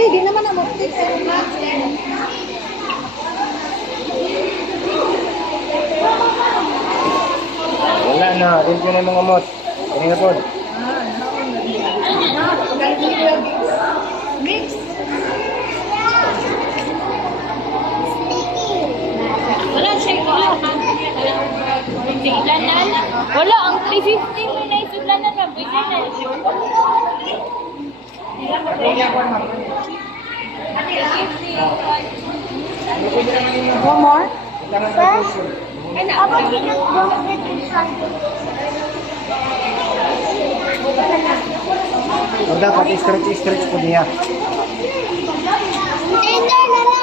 Di naman na mo. Wala na, din ko na mga mot. Kini na po. Mix. Wala siya ko. Wala, ang 350 mo na isulanan na. Bisa na. One more? How about you just go with the something? Dapat stretch po niya. And then,